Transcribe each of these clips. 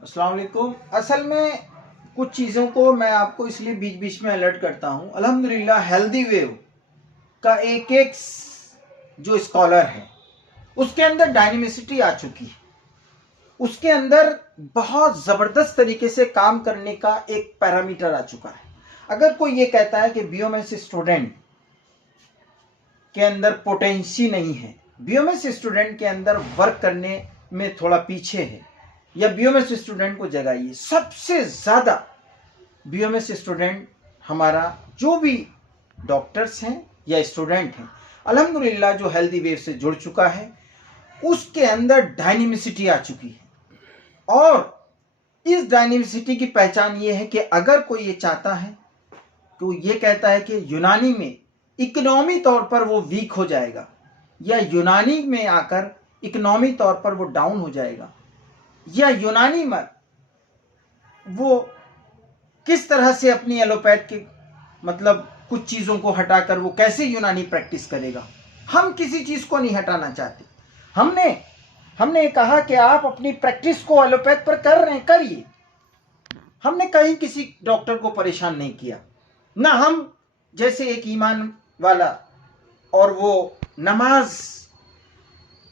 अस्सलाम वालेकुम। असल में कुछ चीज़ों को मैं आपको इसलिए बीच बीच में अलर्ट करता हूँ। अल्हम्दुलिल्लाह हेल्दी वेव का एक एक जो स्कॉलर है उसके अंदर डायनेमिसिटी आ चुकी है, उसके अंदर बहुत ज़बरदस्त तरीके से काम करने का एक पैरामीटर आ चुका है। अगर कोई ये कहता है कि बीओएमएस स्टूडेंट के अंदर पोटेंसी नहीं है, बीओएमएस स्टूडेंट के अंदर वर्क करने में थोड़ा पीछे है, या बीओएमएस स्टूडेंट को जगाइए। सबसे ज़्यादा बीओएमएस स्टूडेंट हमारा जो भी डॉक्टर्स हैं या स्टूडेंट हैं, अल्हम्दुलिल्लाह जो हेल्दी वेव से जुड़ चुका है उसके अंदर डायनेमिसिटी आ चुकी है। और इस डायनेमिसिटी की पहचान ये है कि अगर कोई ये चाहता है तो ये कहता है कि यूनानी में इकोनॉमी तौर पर वो वीक हो जाएगा, या यूनानी में आकर इकोनॉमी तौर पर वो डाउन हो जाएगा, या यूनानी में वो किस तरह से अपनी एलोपैथ के मतलब कुछ चीज़ों को हटाकर वो कैसे यूनानी प्रैक्टिस करेगा। हम किसी चीज़ को नहीं हटाना चाहते। हमने कहा कि आप अपनी प्रैक्टिस को एलोपैथ पर कर रहे हैं, करिए। हमने कहीं किसी डॉक्टर को परेशान नहीं किया। ना हम जैसे एक ईमान वाला और वो नमाज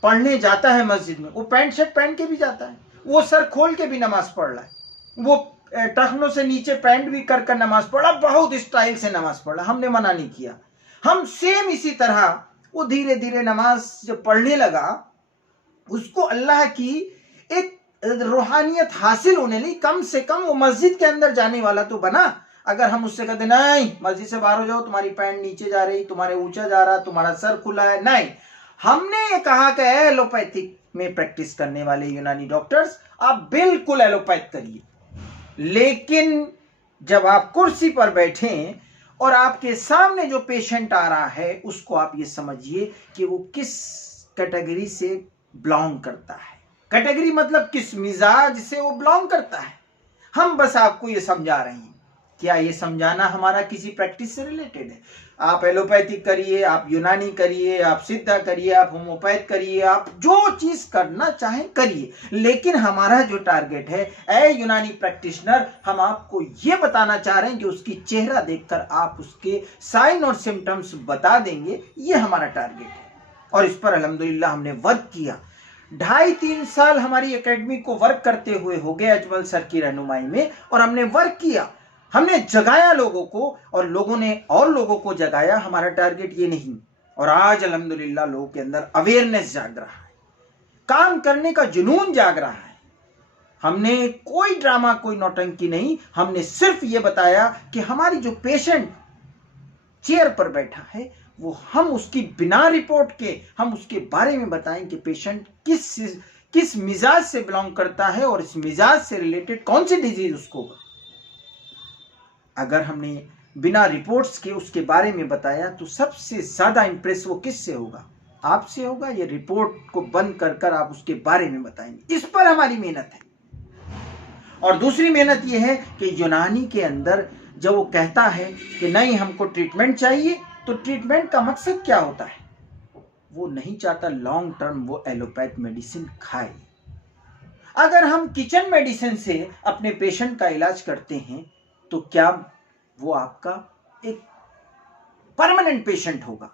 पढ़ने जाता है मस्जिद में, वो पैंट शर्ट पहन के भी जाता है, वो सर खोल के भी नमाज पढ़ रहा है, वो टखनों से नीचे पैंट भी कर कर नमाज पढ़ा, बहुत स्टाइल से नमाज पढ़ा, हमने मना नहीं किया। हम सेम इसी तरह वो धीरे धीरे नमाज जब पढ़ने लगा, उसको अल्लाह की एक रूहानियत हासिल होने लगी, कम से कम वो मस्जिद के अंदर जाने वाला तो बना। अगर हम उससे कहते नहीं मस्जिद से बाहर हो जाओ, तुम्हारी पैंट नीचे जा रही, तुम्हारे ऊंचा जा रहा, तुम्हारा सर खुला है, नहीं। हमने ये कहा कि एलोपैथिक में प्रैक्टिस करने वाले यूनानी डॉक्टर्स आप बिल्कुल एलोपैथ करिए, लेकिन जब आप कुर्सी पर बैठे और आपके सामने जो पेशेंट आ रहा है उसको आप ये समझिए कि वो किस कैटेगरी से बिलोंग करता है। कैटेगरी मतलब किस मिजाज से वो बिलोंग करता है। हम बस आपको ये समझा रहे हैं। क्या ये समझाना हमारा किसी प्रैक्टिस से रिलेटेड है? आप एलोपैथिक करिए, आप यूनानी करिए, आप सिद्धा करिए, आप होम्योपैथ करिए, आप जो चीज करना चाहें करिए, लेकिन हमारा जो टारगेट है, ए यूनानी प्रैक्टिशनर, हम आपको ये बताना चाह रहे हैं कि उसकी चेहरा देखकर आप उसके साइन और सिम्टम्स बता देंगे, ये हमारा टारगेट है। और इस पर अल्हम्दुलिल्लाह हमने वर्क किया। 2.5-3 साल हमारी एकेडमी को वर्क करते हुए हो गए अजमल सर की रहनुमाई में, और हमने वर्क किया, हमने जगाया लोगों को, और लोगों ने और लोगों को जगाया। हमारा टारगेट ये नहीं। और आज अल्हम्दुलिल्लाह लोगों के अंदर अवेयरनेस जाग रहा है, काम करने का जुनून जाग रहा है। हमने कोई ड्रामा, कोई नौटंकी नहीं, हमने सिर्फ ये बताया कि हमारी जो पेशेंट चेयर पर बैठा है वो हम उसकी बिना रिपोर्ट के हम उसके बारे में बताएं कि पेशेंट किस मिजाज से बिलोंग करता है और इस मिजाज से रिलेटेड कौन सी डिजीज उसको होगा। अगर हमने बिना रिपोर्ट्स के उसके बारे में बताया तो सबसे ज्यादा इंप्रेस वो किससे होगा? आपसे होगा, या रिपोर्ट को बंद कर कर आप उसके बारे में बताएंगे? इस पर हमारी मेहनत है। और दूसरी मेहनत यह है कि यूनानी के अंदर जब वो कहता है कि नहीं हमको ट्रीटमेंट चाहिए, तो ट्रीटमेंट का मकसद क्या होता है? वो नहीं चाहता लॉन्ग टर्म वो एलोपैथ मेडिसिन खाए। अगर हम किचन मेडिसिन से अपने पेशेंट का इलाज करते हैं तो क्या वो आपका एक परमानेंट पेशेंट होगा?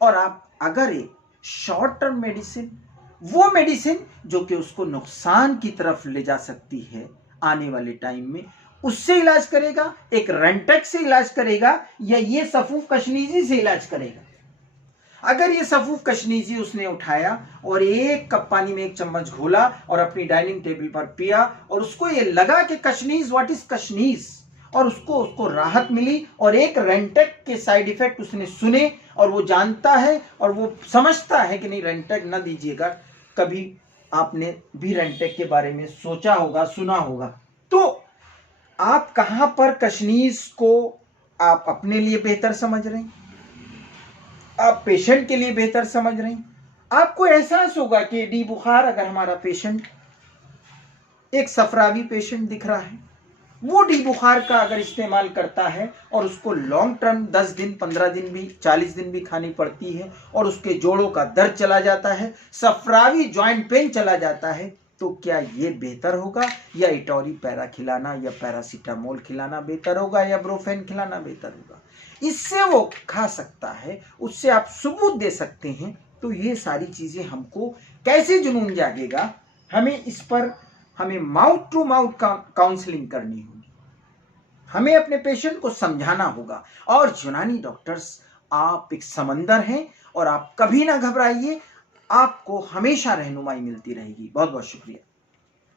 और आप अगर एक शॉर्ट टर्म मेडिसिन, वो मेडिसिन जो कि उसको नुकसान की तरफ ले जा सकती है आने वाले टाइम में, उससे इलाज करेगा, एक रेंटेक से इलाज करेगा, या ये सफूफ कशनीजी से इलाज करेगा? अगर ये सफूफ कशनीजी उसने उठाया और एक कप पानी में 1 चम्मच घोला और अपनी डाइनिंग टेबल पर पिया, और उसको ये लगा कि कशनीज, व्हाट इज कशनीज, और उसको राहत मिली, और एक रेंटेक के साइड इफेक्ट उसने सुने, और वो जानता है और वो समझता है कि नहीं रेंटेक ना दीजिएगा। कभी आपने भी रेंटेक के बारे में सोचा होगा, सुना होगा। तो आप कहां पर कशनीज को आप अपने लिए बेहतर समझ रहे हैं, आप पेशेंट के लिए बेहतर समझ रहे हैं? आपको एहसास होगा कि डी बुखार अगर हमारा पेशेंट एक सफरावी पेशेंट दिख रहा है, वो डी बुखार का अगर इस्तेमाल करता है और उसको लॉन्ग टर्म 10 दिन, 15 दिन भी, 40 दिन भी खानी पड़ती है, और उसके जोड़ों का दर्द चला जाता है, सफरावी जॉइंट पेन चला जाता है, तो क्या ये बेहतर होगा या इटोरी पैरा खिलाना या पैरासीटामोल खिलाना बेहतर होगा या ब्रोफेन खिलाना बेहतर होगा? इससे वो खा सकता है, उससे आप सबूत दे सकते हैं। तो ये सारी चीज़ें हमको कैसे जुनून जागेगा, हमें इस पर हमें माउथ टू माउथ काउंसलिंग करनी होगी, हमें अपने पेशेंट को समझाना होगा। और यूनानी डॉक्टर्स आप एक समंदर हैं और आप कभी ना घबराइए, आपको हमेशा रहनुमाई मिलती रहेगी। बहुत बहुत शुक्रिया।